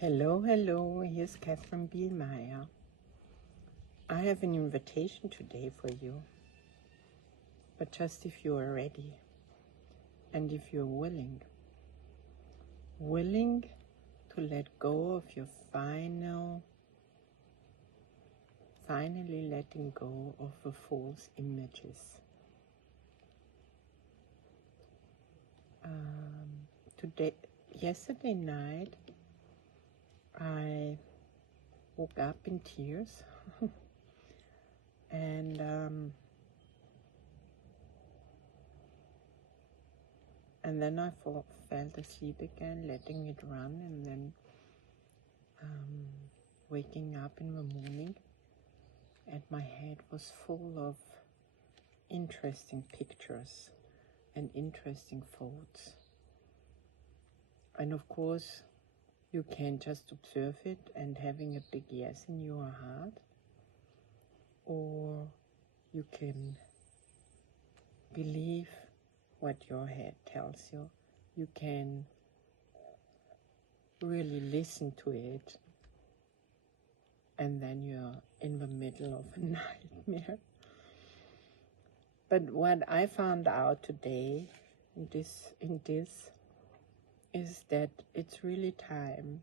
Hello, hello, here's Catherine Bielmeyer. I have an invitation today for you, but just if you are ready and if you're willing to let go of your finally letting go of the false images. Yesterday night, I woke up in tears and then I fell asleep again, letting it run, and then waking up in the morning, and my head was full of interesting pictures and interesting thoughts. And of course, you can just observe it and having a big yes in your heart, or you can believe what your head tells you. You can really listen to it, and then you're in the middle of a nightmare. But what I found out today in this is that it's really time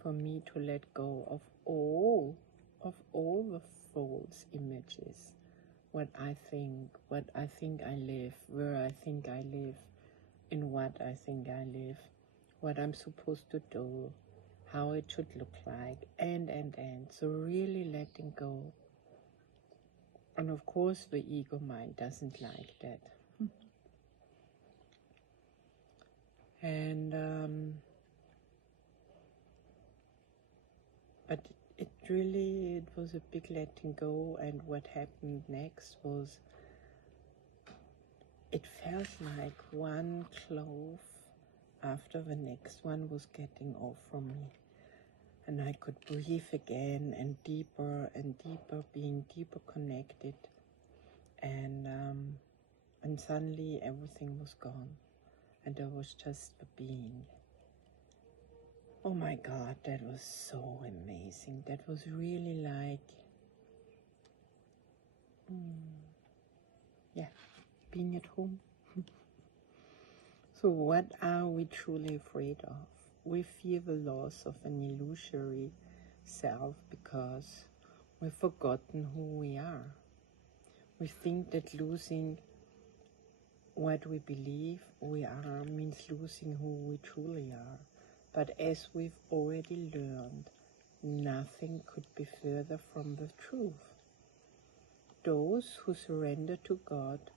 for me to let go of all the false images, what I think I live, where I think I live, in what I think I live, what I'm supposed to do, how it should look like, and. So really letting go. And of course the ego mind doesn't like that. And but it was a big letting go, and what happened next was it felt like one clove after the next one was getting off from me, and I could breathe again, and deeper, being deeper connected, and suddenly everything was gone, and there was just the being. Oh my God, that was so amazing. That was really like, being at home. So what are we truly afraid of? We fear the loss of an illusory self because we've forgotten who we are. We think that losing what we believe we are means losing who we truly are. But as we've already learned, nothing could be further from the truth. Those who surrender to God,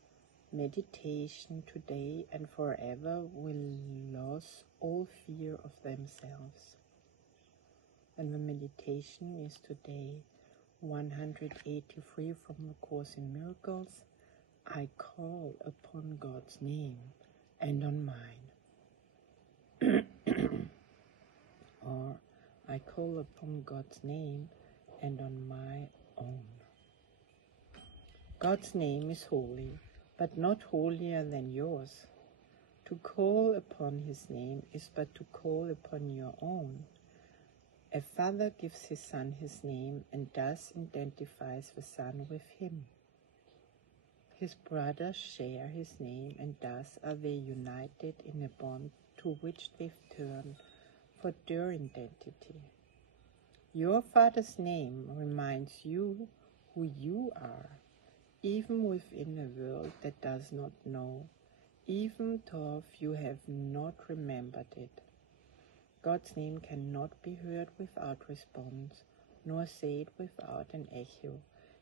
meditation today and forever will lose all fear of themselves. And the meditation is today 183 from the Course in Miracles. I call upon God's name and on mine. Or I call upon God's name and on my own. God's name is holy, but not holier than yours. To call upon his name is but to call upon your own. A father gives his son his name and thus identifies the son with him. His brothers share his name and thus are they united in a bond to which they've turned for their identity. Your father's name reminds you who you are, even within a world that does not know, even though you have not remembered it. God's name cannot be heard without response, nor said without an echo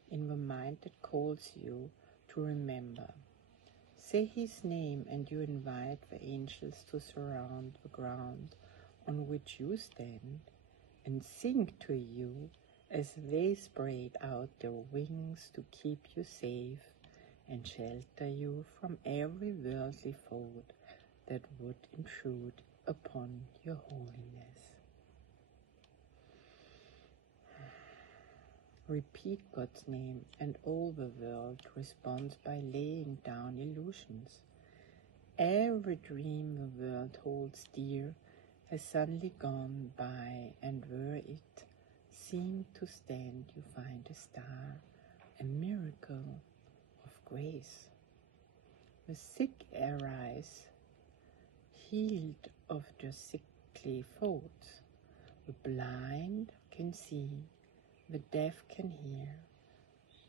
in the mind that calls you to remember. Say his name and you invite the angels to surround the ground on which you stand and sing to you as they spread out their wings to keep you safe and shelter you from every worldly thought that would intrude upon your holiness. Repeat God's name and all the world responds by laying down illusions. Every dream the world holds dear has suddenly gone by, and where it seemed to stand you find a star, a miracle of grace. The sick arise, healed of their sickly faults. The blind can see, the deaf can hear.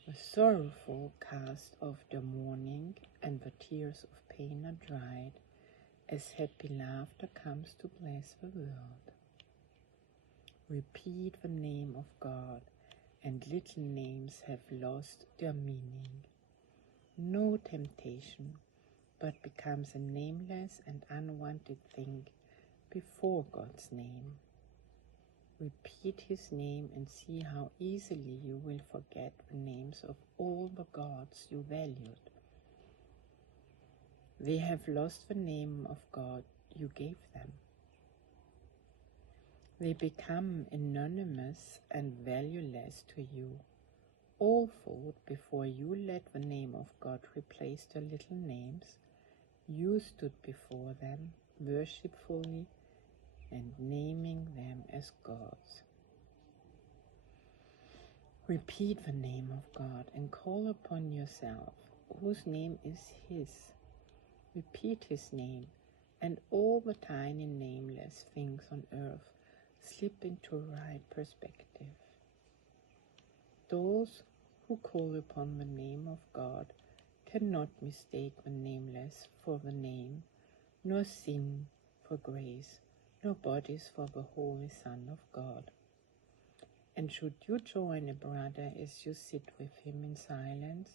The sorrowful cast off their mourning, and the tears of pain are dried, as happy laughter comes to bless the world. Repeat the name of God, and little names have lost their meaning. No temptation but becomes a nameless and unwanted thing before God's name. Repeat his name and see how easily you will forget the names of all the gods you valued. They have lost the name of God you gave them. They become anonymous and valueless to you. All thought before you let the name of God replace their little names, you stood before them worshipfully and naming them as gods. Repeat the name of God and call upon yourself, whose name is his. Repeat his name, and all the tiny nameless things on earth slip into right perspective. Those who call upon the name of God cannot mistake the nameless for the name, nor sin for grace, nor bodies for the Holy Son of God. And should you join a brother as you sit with him in silence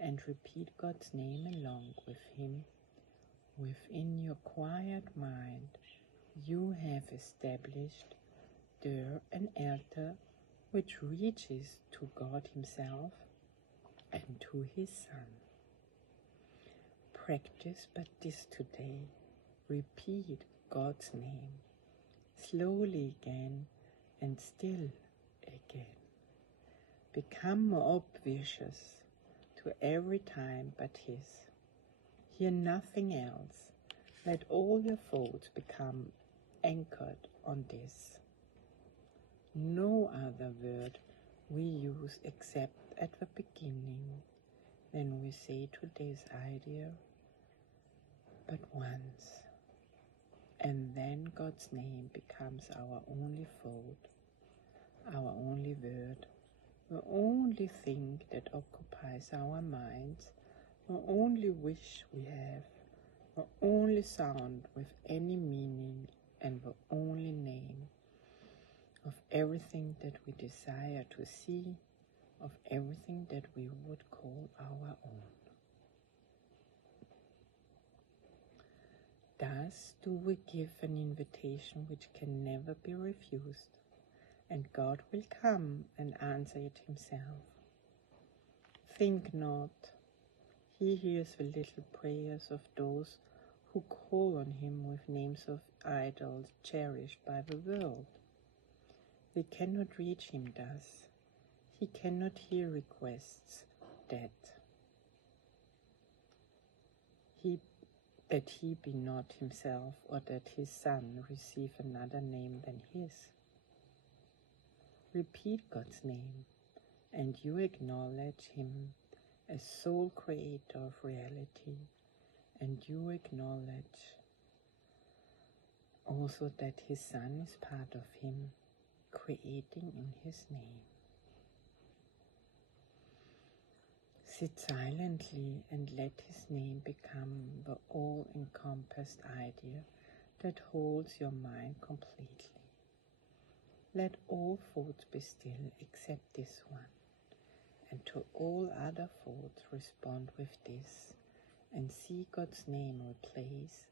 and repeat God's name along with him, within your quiet mind you have established there an altar which reaches to God himself and to his Son. Practice but this today. Repeat God's name, slowly again and still again. Become more obvious to every time but his. Hear nothing else. Let all your thoughts become anchored on this. No other word we use except at the beginning when we say today's idea but once. And then God's name becomes our only thought, our only word, the only thing that occupies our minds, the only wish we have, the only sound with any meaning, and the only name of everything that we desire to see, of everything that we would call our own. Thus do we give an invitation which can never be refused, and God will come and answer it himself. Think not, he hears the little prayers of those who call on him with names of idols cherished by the world. They cannot reach him thus. He cannot hear requests that he be not himself, or that his Son receive another name than his. Repeat God's name, and you acknowledge him as sole creator of reality, and you acknowledge also that his Son is part of him, creating in his name. Sit silently and let his name become the all-encompassed idea that holds your mind completely. Let all thoughts be still except this one, and to all other thoughts respond with this, and see God's name replace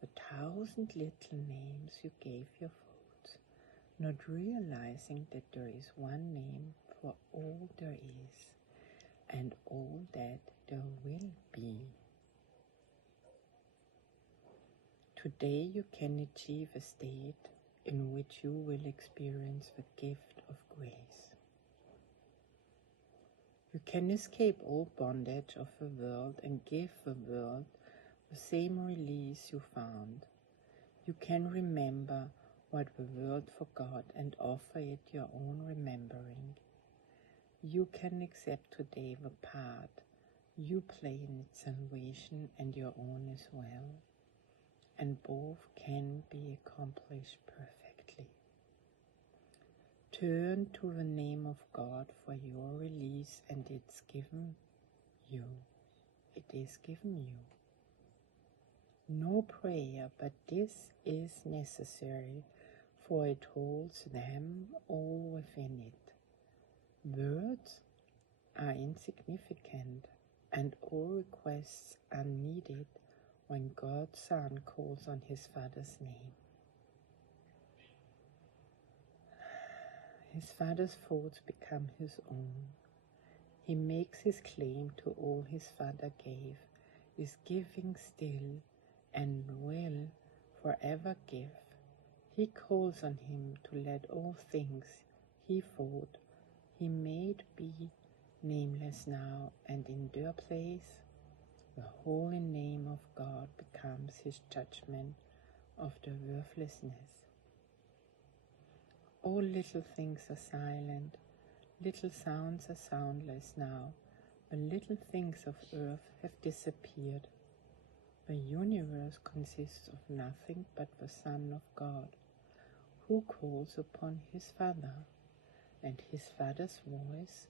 the 1,000 little names you gave your thoughts, not realizing that there is one name for all there is, and all that there will be. Today you can achieve a state in which you will experience the gift of grace. You can escape all bondage of the world and give the world the same release you found. You can remember what the world forgot and offer it your own remembering. You can accept today the part you play in its salvation and your own as well, and both can be accomplished perfectly. Turn to the name of God for your release, and it's given you. It is given you. No prayer, but this is necessary, for it holds them all within it. Words are insignificant, and all requests are needed when God's Son calls on his Father's name. His Father's thoughts become his own. He makes his claim to all his Father gave, is giving still, and will forever give. He calls on him to let all things he thought he made be nameless now and in their place. The holy name of God becomes his judgment of the worthlessness. All little things are silent, little sounds are soundless now. The little things of earth have disappeared. The universe consists of nothing but the Son of God, who calls upon his Father, and his Father's voice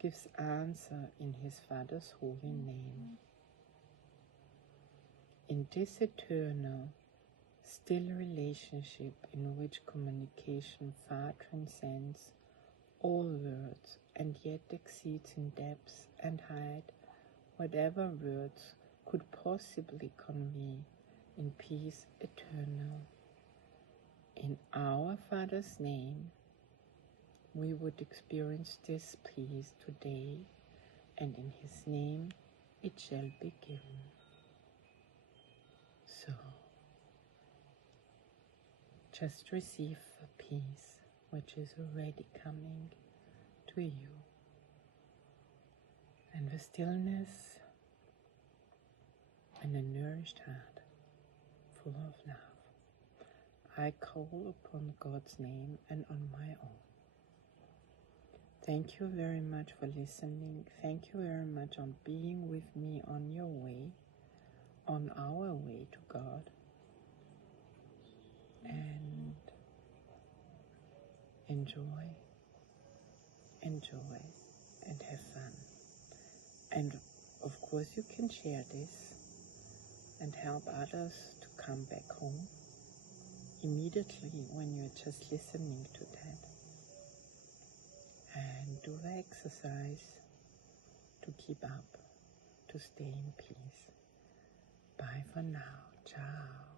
gives answer in his Father's holy name. In this eternal, still relationship in which communication far transcends all words and yet exceeds in depth and height whatever words could possibly convey, in peace eternal. In our Father's name, we would experience this peace today, and in his name it shall be given. So, just receive the peace which is already coming to you, and the stillness and a nourished heart full of love. I call upon God's name and on my own. Thank you very much for listening. Thank you very much on being with me on your way, on our way to God. And enjoy, and have fun. And of course you can share this and help others to come back home immediately when you're just listening to that. And do the exercise to keep up, to stay in peace. Bye for now. Ciao.